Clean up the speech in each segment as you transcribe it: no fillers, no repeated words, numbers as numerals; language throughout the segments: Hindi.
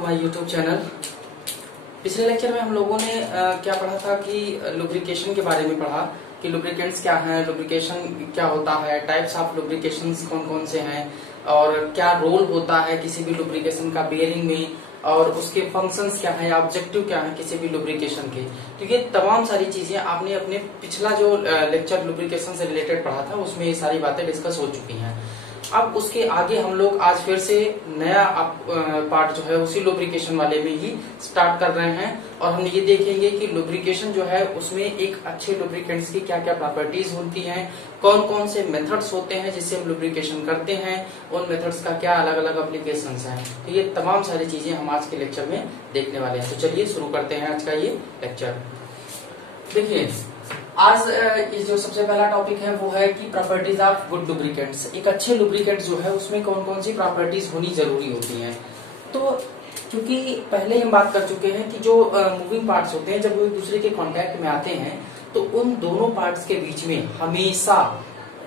To my YouTube channel. पिछले लेक्चर में हम लोगों ने क्या पढ़ा था कि लुब्रिकेशन के बारे में पढ़ा कि लुब्रिकेंट्स क्या हैं, लुब्रिकेशन क्या होता है, टाइप्स ऑफ लुब्रिकेशंस कौन कौन से हैं और क्या रोल होता है किसी भी लुब्रिकेशन का बेयरिंग में और उसके फंक्शंस क्या है, ऑब्जेक्टिव क्या है किसी भी लुब्रिकेशन के। तो ये तमाम सारी चीजें आपने अपने पिछला जो लेक्चर लुब्रिकेशन से रिलेटेड पढ़ा था उसमें ये सारी बातें डिस्कस हो चुकी हैं। अब उसके आगे हम लोग आज फिर से नया पार्ट जो है उसी लुब्रिकेशन वाले में ही स्टार्ट कर रहे हैं और हम ये देखेंगे कि लुब्रिकेशन जो है उसमें एक अच्छे लुब्रिकेंट्स की क्या क्या प्रॉपर्टीज होती हैं, कौन कौन से मेथड्स होते हैं जिससे हम लुब्रिकेशन करते हैं, उन मेथड्स का क्या अलग अलग एप्लीकेशंस हैं। तो ये तमाम सारी चीजें हम आज के लेक्चर में देखने वाले हैं। तो चलिए शुरू करते हैं आज का ये लेक्चर। देखिए आज ये जो सबसे पहला टॉपिक है वो है कि प्रॉपर्टीज ऑफ गुड लुब्रिकेंट्स। एक अच्छे लुब्रिकेंट जो है उसमें कौन कौन सी प्रॉपर्टीज होनी जरूरी होती हैं। तो क्योंकि पहले हम बात कर चुके हैं कि जो मूविंग पार्ट्स होते हैं जब वो एक दूसरे के कांटेक्ट में आते हैं तो उन दोनों पार्ट्स के बीच में हमेशा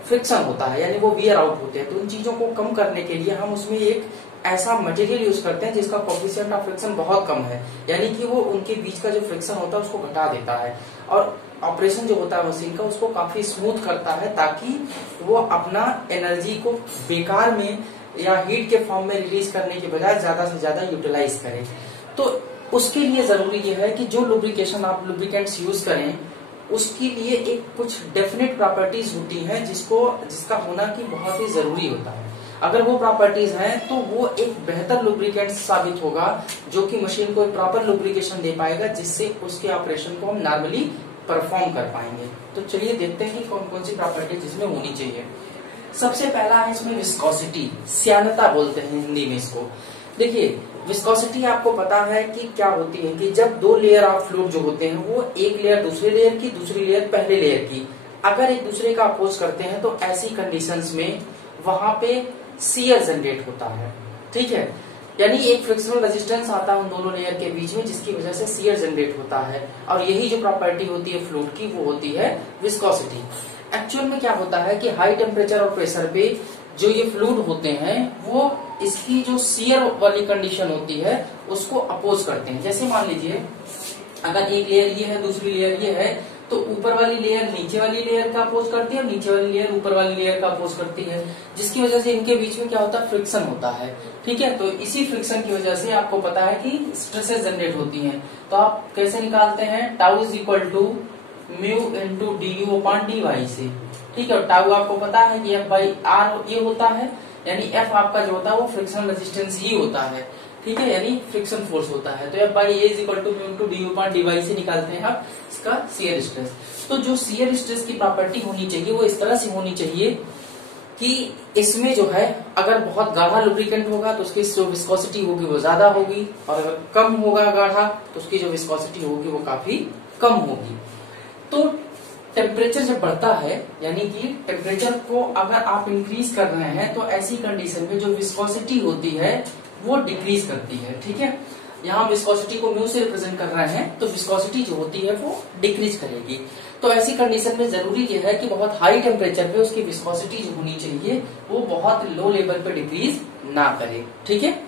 फ्रिक्शन होता है, यानी वो वियर आउट होते हैं। तो उन चीजों को कम करने के लिए हम उसमें एक ऐसा मटेरियल यूज करते हैं जिसका कोफिशिएंट ऑफ फ्रिक्शन बहुत कम है, यानी कि वो उनके बीच का जो फ्रिक्शन होता है उसको घटा देता है और ऑपरेशन जो होता है मशीन का उसको काफी स्मूथ करता है ताकि वो अपना एनर्जी को बेकार में या हीट के फॉर्म में रिलीज करने के बजाय ज्यादा से ज्यादा यूटिलाइज करे। तो उसके लिए जरूरी ये है कि जो लुब्रिकेशन आप लुब्रिकेंट्स यूज करें उसके लिए एक कुछ डेफिनेट प्रॉपर्टीज होती हैं जिसका होना की बहुत ही जरूरी होता है। अगर वो प्रॉपर्टीज हैं तो वो एक बेहतर लुब्रिकेंट साबित होगा जो कि मशीन को एक प्रॉपर लुब्रिकेशन दे पाएगा जिससे उसके ऑपरेशन को हम नॉर्मली परफॉर्म कर पाएंगे। तो चलिए देखते हैं कि कौन कौन सी प्रॉपर्टीज इसमें होनी चाहिए। सबसे पहला है इसमें विस्कोसिटी, स्यानता बोलते हैं हिंदी में इसको। देखिए विस्कोसिटी आपको पता है कि क्या होती है कि जब दो लेयर ऑफ फ्लूइड जो होते हैं वो एक लेयर दूसरे लेयर की, दूसरी लेयर पहले लेयर की अगर एक दूसरे का अपोज करते हैं तो ऐसी कंडीशंस में वहां पे शियर जनरेट होता है। ठीक है, यानी एक फ्रिक्शनल रेजिस्टेंस आता है उन दोनों लेयर के बीच में जिसकी वजह से शियर जनरेट होता है और यही जो प्रॉपर्टी होती है फ्लूइड की वो होती है विस्कोसिटी। एक्चुअल में क्या होता है कि हाई टेम्परेचर और प्रेशर पे जो ये फ्लूइड होते हैं वो इसकी जो शियर वाली कंडीशन होती है उसको अपोज करते हैं। जैसे मान लीजिए अगर एक लेयर ये है दूसरी लेयर ये है तो ऊपर वाली लेयर नीचे वाली लेयर का अपोज करती है और नीचे वाली लेयर ऊपर वाली लेयर का अपोज करती है जिसकी वजह से इनके बीच में क्या होता है, फ्रिक्शन होता है। ठीक है, तो इसी फ्रिक्शन की वजह से आपको पता है कि स्ट्रेसेस जनरेट होती हैं। तो आप कैसे निकालते हैं, tau is equal to mu into D U upon D Y से। ठीक है, टाउ आपको पता है कि एफ बाई आर ये होता है, यानी एफ आपका जो होता है वो फ्रिक्शनल रेजिस्टेंस ही होता है। ठीक है, यानी फ्रिक्शन फोर्स होता है। तो F by A is equal to mu into D U upon D Y से निकालते हैं आप इसका शियर स्ट्रेस। तो जो शियर स्ट्रेस की प्रॉपर्टी होनी चाहिए वो इस तरह से होनी चाहिए कि इसमें जो है अगर बहुत गाढ़ा लुब्रिकेंट होगा तो उसकी जो विस्कोसिटी होगी वो ज्यादा होगी और अगर कम होगा गाढ़ा तो उसकी जो विस्कोसिटी होगी वो काफी कम होगी। तो टेम्परेचर जब बढ़ता है यानी कि टेम्परेचर को अगर आप इंक्रीज कर रहे हैं तो ऐसी कंडीशन में जो विस्कोसिटी होती है वो डिक्रीज करती है। ठीक है, यहाँ विस्कोसिटी को म्यू से रिप्रेजेंट कर रहे हैं तो विस्कोसिटी जो होती है वो डिक्रीज करेगी। तो ऐसी कंडीशन में जरूरी यह है कि बहुत हाई टेम्परेचर पे उसकी विस्कोसिटी जो होनी चाहिए वो बहुत लो लेवल पे डिक्रीज ना करे। ठीक है,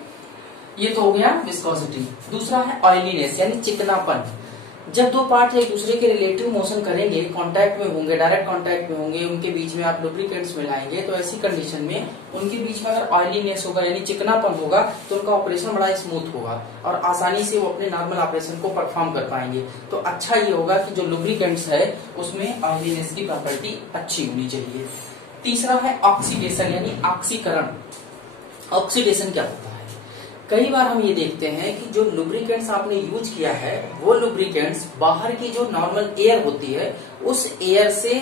ये तो हो गया विस्कोसिटी। दूसरा है ऑयलीनेस यानी चिकनापन। जब दो पार्ट एक दूसरे के रिलेटिव मोशन करेंगे, कांटेक्ट में होंगे, डायरेक्ट कांटेक्ट में होंगे, उनके बीच में आप लुब्रिकेंट्स मिलाएंगे तो ऐसी कंडीशन में उनके बीच में अगर ऑयलीनेस होगा यानी चिकनापन होगा तो उनका ऑपरेशन बड़ा स्मूथ होगा और आसानी से वो अपने नॉर्मल ऑपरेशन को परफॉर्म कर पाएंगे। तो अच्छा ये होगा कि जो लुब्रिकेंट्स है उसमें ऑयलीनेस की प्रॉपर्टी अच्छी होनी चाहिए। तीसरा है ऑक्सीडेशन यानी ऑक्सीकरण। ऑक्सीडेशन क्या होता है, कई बार हम ये देखते हैं कि जो लुब्रिकेंट्स आपने यूज किया है वो लुब्रिकेंट्स बाहर की जो नॉर्मल एयर होती है उस एयर से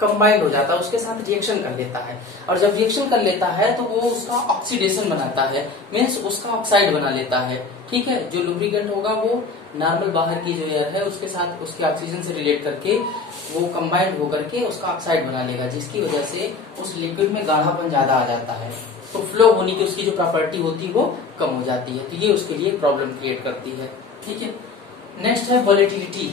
कंबाइंड हो जाता है, उसके साथ रिएक्शन कर लेता है और जब रिएक्शन कर लेता है तो वो उसका ऑक्सीडेशन बनाता है, मीन्स उसका ऑक्साइड बना लेता है। ठीक है, जो लुब्रिकेंट होगा वो नॉर्मल बाहर की जो एयर है उसके साथ उसके ऑक्सीजन से रिलेट करके वो कंबाइंड होकर के उसका ऑक्साइड बना लेगा जिसकी वजह से उस लिक्विड में गाढ़ापन ज्यादा आ जाता है तो फ्लो होने की उसकी जो प्रॉपर्टी होती है वो कम हो जाती है। तो ये उसके लिए प्रॉब्लम क्रिएट करती है। ठीक है, नेक्स्ट है वोलेटिलिटी।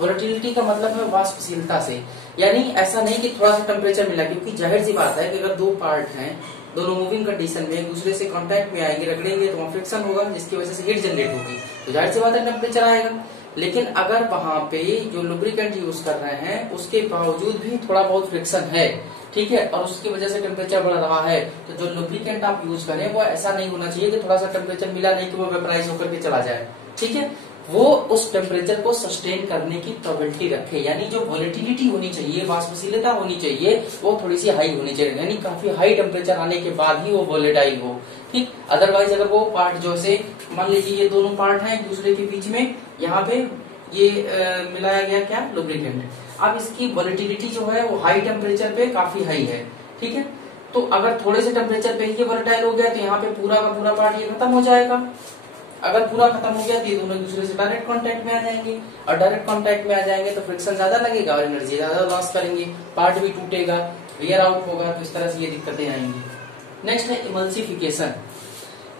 वोलेटिलिटी का मतलब है वाष्पशीलता से, यानी ऐसा नहीं कि थोड़ा सा टेम्परेचर मिला, क्योंकि जाहिर सी बात है कि अगर दो पार्ट हैं दोनों मूविंग कंडीशन में एक दूसरे से कांटेक्ट में आएंगे, रगड़ेंगे तो वहाँ फ्रिक्शन होगा, जिसकी वजह से हीट जनरेट होगी, तो जाहिर सी बात है टेम्परेचर आएगा। लेकिन अगर वहां पे जो लुब्रिकेंट यूज कर रहे हैं उसके बावजूद भी थोड़ा बहुत फ्रिक्शन है, ठीक है, और उसकी वजह से टेम्परेचर बढ़ रहा है, तो जो लुब्रिकेंट आप यूज करें वो ऐसा नहीं होना चाहिए कि थोड़ा सा टेम्परेचर मिला नहीं कि वो वेपराइज होकर के चला जाए, ठीक है, वो उस टेम्परेचर को सस्टेन करने की प्रोबेबिलिटी रखे, यानी जो वोलेटिलिटी होनी चाहिए, वाष्पशीलता होनी चाहिए, वो थोड़ी सी हाई होनी चाहिए, यानी काफी हाई टेम्परेचर आने के बाद ही वो वोलेटाइल हो, ठीक। अदरवाइज अगर वो पार्ट जो से मान लीजिए ये दोनों पार्ट हैं एक दूसरे के बीच में, यहाँ पे ये मिलाया गया क्या लुब्रिकेंट, अब इसकी वोलेटिलिटी जो है वो हाई टेम्परेचर पे काफी हाई है, ठीक है, तो अगर थोड़े से टेम्परेचर पे ये वोलेटाइल हो गया तो यहाँ पे पूरा का पूरा पार्ट ये खत्म हो जाएगा। अगर पूरा खत्म हो गया तो ये दोनों एक दूसरे से डायरेक्ट कांटेक्ट में आ जाएंगे, और डायरेक्ट कांटेक्ट में आ जाएंगे तो फ्रिक्शन ज्यादा लगेगा और एनर्जी ज्यादा लॉस करेंगे, पार्ट भी टूटेगा, वेयर आउट होगा, तो इस तरह से ये दिक्कतें आएंगी। नेक्स्ट है इमल्सिफिकेशन।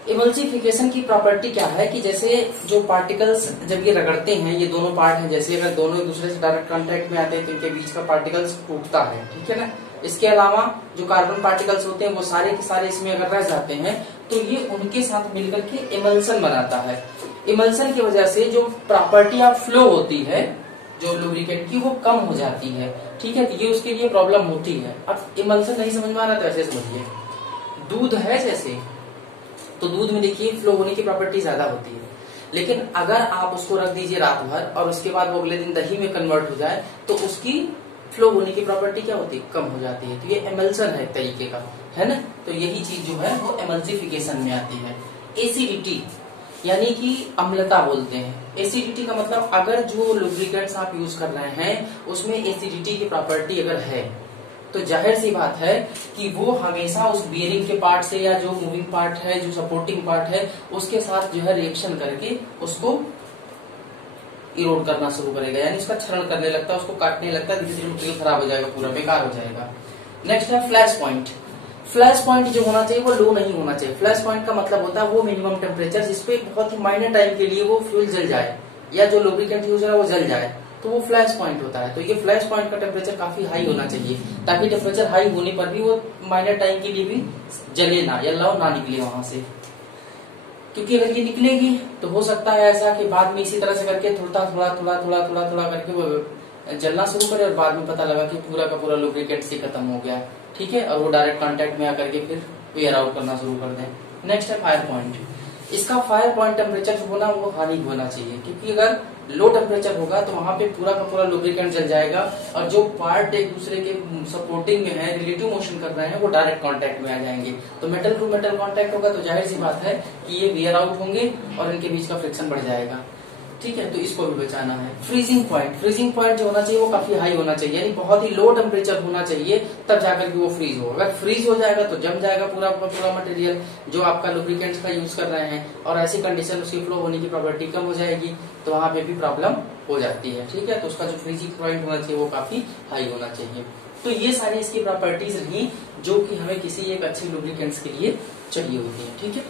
इमल्सिफिकेशन की प्रॉपर्टी क्या है कि जैसे जो पार्टिकल्स जब ये रगड़ते हैं, ये दोनों पार्ट हैं, जैसे अगर दोनों एक दूसरे से डायरेक्ट कांटेक्ट में आते हैं तो इनके बीच का पार्टिकल्स टूटता है, ठीक है ना। इसके अलावा जो कार्बन पार्टिकल्स होते हैं वो सारे के सारे इसमें अगर रह जाते हैं तो ये उनके साथ मिलकर के इमल्सन बनाता है। इमल्सन की वजह से जो प्रॉपर्टी ऑफ फ्लो होती है जो लुब्रिकेंट की वो कम हो जाती है, ठीक है, तो ये उसके लिए प्रॉब्लम होती है। अब इमल्सन नहीं समझ में आ रहा तो ऐसे समझिए, दूध है जैसे, तो दूध में देखिए फ्लो होने की प्रॉपर्टी ज्यादा होती है, लेकिन अगर आप उसको रख दीजिए रात भर और उसके बाद वो अगले दिन दही में कन्वर्ट हो जाए तो उसकी फ्लो होने की प्रॉपर्टी क्या होती है, कम हो जाती है, तो ये एमल्सन है एक तरीके का, है ना। तो यही चीज जो है वो एमल्सिफिकेशन में आती है। एसिडिटी यानी कि अम्लता बोलते हैं। एसिडिटी का मतलब अगर जो लुब्रिकेंट्स आप यूज कर रहे हैं उसमें एसिडिटी की प्रॉपर्टी अगर है तो जाहिर सी बात है कि वो हमेशा उस बियरिंग के पार्ट से या जो मूविंग पार्ट है, जो सपोर्टिंग पार्ट है, उसके साथ जो है रिएक्शन करके उसको इरोड करना शुरू करेगा, यानी उसका क्षरण करने लगता है, उसको काटने लगता है, धीरे धीरे मटेरियल खराब हो जाएगा, पूरा बेकार हो जाएगा। नेक्स्ट है फ्लैश पॉइंट। फ्लैश पॉइंट जो होना चाहिए वो लो नहीं होना चाहिए। फ्लैश पॉइंट का मतलब होता है वो मिनिमम टेम्परेचर जिसपे बहुत ही माइनर टाइम के लिए वो फ्यूल जल जाए या जो लुब्रिकेंट यूज है वो जल जाए, तो वो फ्लैश पॉइंट होता है। तो ये फ्लैश पॉइंट का टेम्परेचर काफी हाई होना चाहिए ताकि टेम्परेचर हाई होने पर भी वो माइनर टाइम के लिए भी जले ना या लौ ना निकले वहां से, क्योंकि अगर ये निकलेगी तो हो सकता है ऐसा कि बाद में इसी तरह से करके थोड़ा थोड़ा थोड़ा थोड़ा थोड़ा थोड़ा करके वो जलना शुरू करे और बाद में पता लगा कि पूरा का पूरा लुब्रिकेंट से खत्म हो गया, ठीक है, और वो डायरेक्ट कांटेक्ट में आकर के फिर वेयर आउट करना शुरू कर दें। नेक्स्ट है फायर पॉइंट। इसका फायर पॉइंट टेम्परेचर जो होना वो हानि होना चाहिए, क्योंकि अगर लो टेम्परेचर होगा तो वहां पे पूरा का पूरा लुब्रिकेंट जल जाएगा और जो पार्ट एक दूसरे के सपोर्टिंग में है, रिलेटिव मोशन कर रहे हैं, वो डायरेक्ट कांटेक्ट में आ जाएंगे। तो मेटल टू मेटल कांटेक्ट होगा तो जाहिर सी बात है कि ये वेयर आउट होंगे और इनके बीच का फ्रिक्शन बढ़ जाएगा, ठीक है, तो इसको भी बचाना है। Freezing point. फ्रीजिंग पॉइंट जो होना चाहिए वो काफी हाई होना चाहिए, यानी बहुत ही लो टेम्परेचर होना चाहिए तब जाकर के वो फ्रीज हो। अगर फ्रीज हो जाएगा तो जम जाएगा पूरा पूरा मटेरियल जो आपका लुब्रिकेंट्स का यूज कर रहे हैं, और ऐसी कंडीशन उसकी फ्लो होने की प्रॉपर्टी कम हो जाएगी, तो वहां पे भी प्रॉब्लम हो जाती है, ठीक है। तो उसका जो फ्रीजिंग पॉइंट होना चाहिए वो काफी हाई होना चाहिए। तो ये सारी इसकी प्रॉपर्टीज रही जो कि हमें किसी एक अच्छे लुब्रिकेंट्स के लिए चाहिए होती है, ठीक है।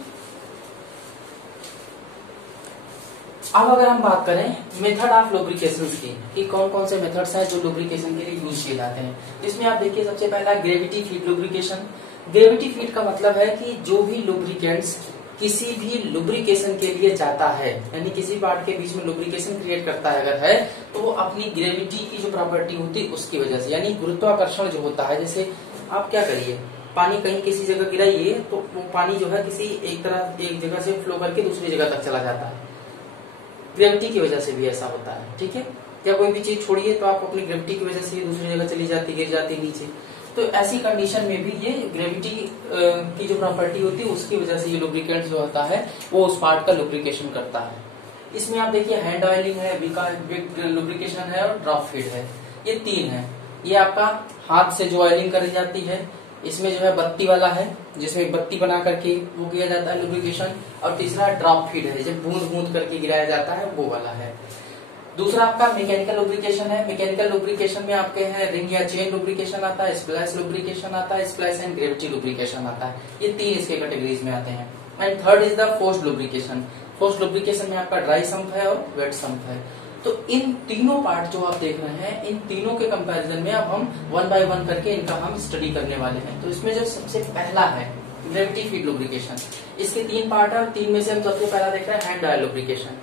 अब अगर हम बात करें मेथड ऑफ लुब्रिकेशन की कि कौन कौन से मेथड्स हैं जो लुब्रिकेशन के लिए यूज किए जाते हैं, इसमें आप देखिए सबसे पहला gravity feed lubrication. Gravity feed का मतलब है कि जो भी लुब्रिकेंट्स किसी भी लुब्रिकेशन के लिए जाता है, यानी किसी पार्ट के बीच में लुब्रिकेशन क्रिएट करता है अगर है, तो वो अपनी ग्रेविटी की जो प्रॉपर्टी होती है उसकी वजह से, यानी गुरुत्वाकर्षण जो होता है, जैसे आप क्या करिए पानी कहीं किसी जगह गिराइए तो वो पानी जो है किसी एक जगह से फ्लो करके दूसरी जगह तक चला जाता है, ग्रेविटी की वजह से भी ऐसा होता है, ठीक है। या कोई भी चीज छोड़िए तो आप अपनी ग्रेविटी की वजह से दूसरी जगह चली जाती, गिर जाती नीचे, तो ऐसी कंडीशन में भी ये ग्रेविटी की जो प्रॉपर्टी होती है उसकी वजह से ये लुब्रिकेंट जो होता है वो उस पार्ट का लुब्रिकेशन करता है। इसमें आप देखिए हैंड ऑयलिंग है, विग लुब्रिकेशन है और ड्रॉप फीड है, ये तीन है। ये आपका हाथ से जो ऑयलिंग करी जाती है, इसमें जो है बत्ती वाला है जिसमें बत्ती बना करके वो किया जाता है लुब्रिकेशन, और तीसरा ड्रॉप फीड है जब बूंद बूंद करके गिराया जाता है वो वाला है। दूसरा आपका मैकेनिकल लुब्रिकेशन है। मैकेनिकल लुब्रिकेशन में आपके हैं रिंग या चेन लुब्रिकेशन आता है, स्प्लैश लुब्रिकेशन आता है, स्प्लैश एंड ग्रेविटी लुब्रिकेशन आता है, ये तीन इसके कैटेगरीज में आते हैं। And third is the forced lubrication. Forced lubrication में आपका ड्राई सम्प है और वेट सम्प है। तो इन तीनों पार्ट जो आप देख रहे हैं, इन तीनों के कंपैरिजन में अब हम वन बाय वन करके इनका हम स्टडी करने वाले हैं। तो इसमें जो सबसे पहला है ग्रेविटी फीड लुब्रिकेशन। इसके 3 पार्ट है और 3 में से हम सबसे पहला देख रहे हैं hand oil lubrication.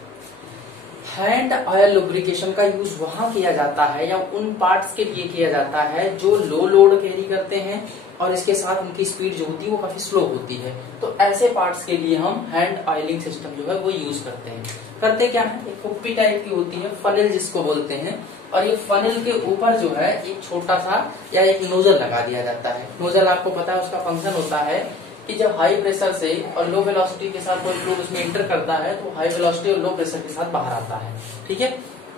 Hand oil lubrication का यूज वहां किया जाता है या उन पार्ट्स के लिए किया जाता है जो लो लोड कैरी करते हैं और इसके साथ उनकी स्पीड जो होती है वो काफी स्लो होती है। तो ऐसे पार्ट्स के लिए हम हैंड ऑयलिंग सिस्टम जो है वो यूज करते हैं। करते क्या है, एक कुप्पी टाइप की होती है, फनल जिसको बोलते हैं, और ये फनल के ऊपर जो है एक छोटा सा या एक नोजल लगा दिया जाता है। नोजल आपको पता है उसका फंक्शन होता है कि जब हाई प्रेशर से और लो वेलोसिटी के साथ कोई फ्लूइड उसमें एंटर करता है तो हाई वेलोसिटी और लो प्रेशर के साथ बाहर आता है। ठीक है,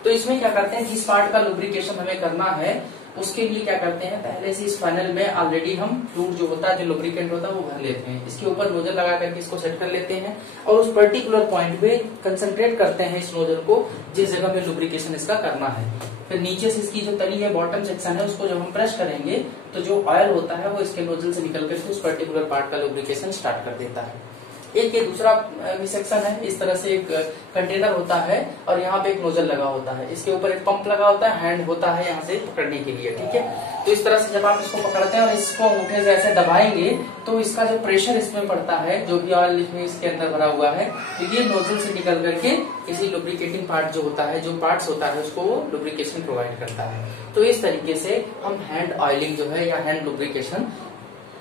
तो इसमें क्या करते हैं, जिस पार्ट का लुब्रिकेशन हमें करना है उसके लिए क्या करते हैं, पहले से इस फनल में ऑलरेडी हम फ्लूइड जो होता है, जो लुब्रिकेंट होता है वो भर लेते हैं। इसके ऊपर नोजल लगा करके इसको सेट कर लेते हैं और उस पर्टिकुलर पॉइंट पे कंसंट्रेट करते हैं इस नोजल को जिस जगह में लुब्रिकेशन इसका करना है। फिर नीचे से इसकी जो तली है, बॉटम सेक्शन है, उसको जब हम प्रेस करेंगे तो जो ऑयल होता है वो इसके नोजल से निकल करके उस पर्टिकुलर पार्ट का लुब्रिकेशन स्टार्ट कर देता है। एक ये दूसरा भी सेक्शन है, इस तरह से एक कंटेनर होता है और यहाँ पे एक नोजल लगा होता है, इसके ऊपर एक पंप लगा होता है, हैंड होता है यहाँ से पकड़ने के लिए। ठीक है, तो इस तरह से जब आप इसको पकड़ते हैं और इसको अंगूठे से ऐसे दबाएंगे तो इसका जो प्रेशर इसमें पड़ता है, जो भी ऑयल इसमें इसके अंदर भरा हुआ है, तो ये नोजल से निकल करके किसी लुब्रिकेटिंग पार्ट जो होता है, जो पार्ट्स होता है, उसको लुब्रिकेशन प्रोवाइड करता है। तो इस तरीके से हम हैंड ऑयलिंग जो है या हैंड लुब्रिकेशन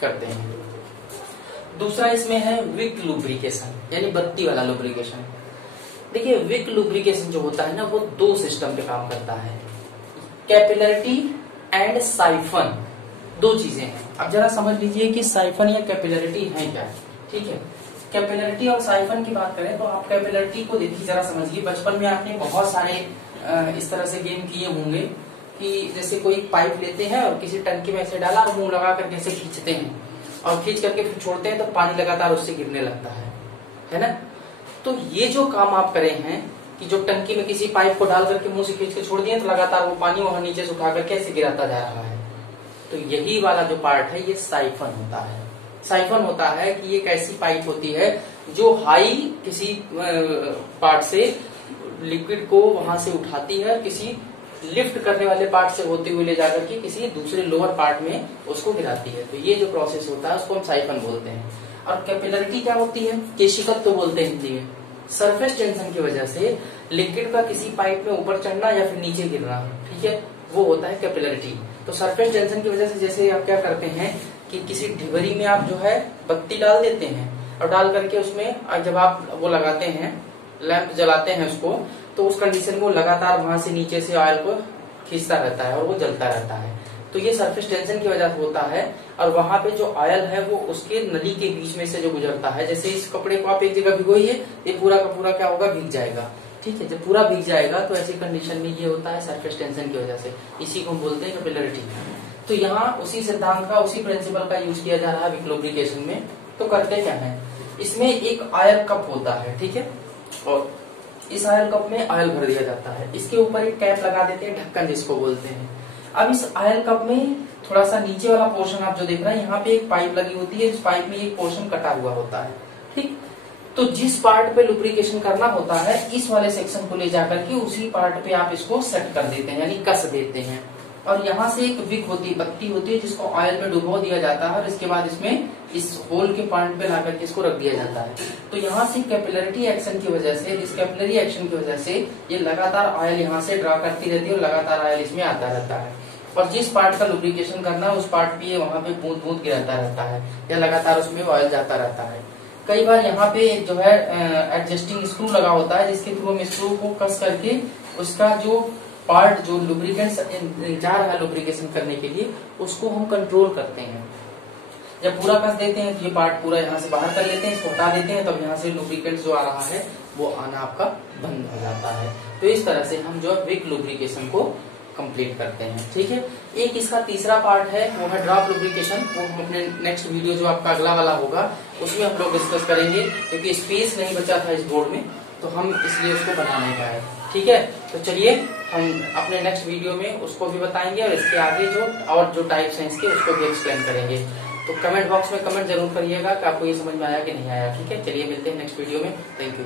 करते हैं। दूसरा इसमें है विक लुब्रिकेशन, यानी बत्ती वाला लुब्रिकेशन। देखिए, विक लुब्रिकेशन जो होता है ना वो 2 सिस्टम पे काम करता है, कैपिलरिटी एंड साइफन, 2 चीजें हैं। अब जरा समझ लीजिए कि साइफन या कैपिलरिटी है क्या। ठीक है, कैपिलरिटी और साइफन की बात करें तो आप कैपिलरिटी को देखिए, जरा समझिए। बचपन में आपने बहुत सारे इस तरह से गेम किए होंगे कि जैसे कोई पाइप लेते हैं और किसी टंकी में ऐसे डाला और मुंह लगा करके ऐसे खींचते हैं और खींच करके फिर छोड़ते हैं तो पानी लगातार उससे गिरने लगता है ना। तो ये जो काम आप करे हैं कि जो टंकी में किसी पाइप को डाल करके मुंह से खींच के छोड़ दिए तो लगातार वो पानी वहां नीचे से उठा करके ऐसे गिराता जा रहा है, तो यही वाला जो पार्ट है ये साइफन होता है। साइफन होता है कि एक ऐसी पाइप होती है जो हाई किसी पार्ट से लिक्विड को वहां से उठाती है, किसी लिफ्ट करने वाले पार्ट से होते हुए ले जाकर के किसी दूसरे लोअर पार्ट में उसको गिराती है। तो ये जो प्रोसेस होता है उसको हम साइफन बोलते हैं। और कैपिलरिटी क्या होती है, केशिकत तो बोलते हैं हिंदी में। सरफेस टेंशन की वजह से लिक्विड का किसी पाइप में ऊपर चढ़ना या फिर नीचे गिरना, ठीक है, वो होता है कैपिलरिटी। तो सरफेस टेंशन की वजह से जैसे आप क्या करते हैं कि किसी ढिबरी में आप जो है बत्ती डाल देते हैं और डाल करके उसमें जब आप वो लगाते हैं, लैंप जलाते हैं उसको, तो उस कंडीशन में वो लगातार वहां से नीचे से ऑयल को खींचता रहता है और वो जलता रहता है। तो ये सरफेस टेंशन की वजह से होता है। और वहां पे जो ऑयल है वो उसके नली के बीच में से जो गुजरता है, जैसे इस कपड़े को आप एक जगह भिगोइए, ये पूरा का पूरा क्या होगा, भीग जाएगा। ठीक है, जब पूरा भीग जाएगा तो ऐसी कंडीशन में ये होता है सरफेस टेंशन की वजह से, इसी को हम बोलते हैं कैपिलरिटी। तो यहाँ उसी सिद्धांत का, उसी प्रिंसिपल का यूज किया जा रहा है लुब्रिकेशन में। तो करते क्या है, इसमें एक ऑयल कप होता है, ठीक है, और इस ऑयल कप में ऑयल भर दिया जाता है। इसके ऊपर एक कैप लगा देते हैं, ढक्कन जिसको बोलते हैं। अब इस ऑयल कप में थोड़ा सा नीचे वाला पोर्शन आप जो देख रहे हैं, यहाँ पे एक पाइप लगी होती है, इस पाइप में एक पोर्शन कटा हुआ होता है। ठीक, तो जिस पार्ट पे लुब्रिकेशन करना होता है, इस वाले सेक्शन को ले जाकर के उसी पार्ट पे आप इसको सेट कर देते हैं, यानी कस देते हैं। और यहाँ से एक विक होती है, बत्ती होती है, जिसको ऑयल में डुबो दिया जाता है और इसके बाद इसमें इस होल के पॉइंट पे लाकर के इसको रख दिया जाता है। तो यहाँ से कैपिलरिटी एक्शन की वजह से, इस कैपिलरी एक्शन की वजह से ये लगातार ऑयल यहाँ से ड्रा करती रहती है और लगातार ऑयल इसमें आता रहता है। और जिस पार्ट का लुब्रिकेशन करना है उस पार्ट पे वहाँ पे बूंद बूंद गिराता रहता है या लगातार उसमें ऑयल जाता रहता है। कई बार यहाँ पे जो है एडजस्टिंग स्क्रू लगा होता है, जिसके थ्रू हम स्क्रू को कस करके उसका जो पार्ट जो लुब्रिकेंट जा रहा है लुब्रिकेशन करने के लिए, उसको हम कंट्रोल करते हैं। जब पूरा कस देते हैं तो ये पार्ट पूरा यहाँ से बाहर कर लेते हैं, इसको हटा देते हैं, तब यहाँ से लुब्रिकेंट जो आ रहा है वो आना आपका बंद हो जाता है। तो इस तरह से हम जो है विक लुब्रिकेशन को कंप्लीट करते हैं। ठीक है, एक इसका तीसरा पार्ट है वो है ड्रॉप लुब्रिकेशन। वो हम अपने नेक्स्ट वीडियो जो आपका अगला वाला होगा उसमें हम लोग डिस्कस करेंगे, क्योंकि स्पेस नहीं बचा था इस बोर्ड में, तो हम इसलिए उसको बना नहीं पाए। ठीक है, तो चलिए हम अपने नेक्स्ट वीडियो में उसको भी बताएंगे और इसके आगे जो और जो टाइप्स हैं इसके उसको भी एक्सप्लेन करेंगे। तो कमेंट बॉक्स में कमेंट जरूर करिएगा कि आपको ये समझ में आया कि नहीं आया। ठीक है, चलिए मिलते हैं नेक्स्ट वीडियो में। Thank you.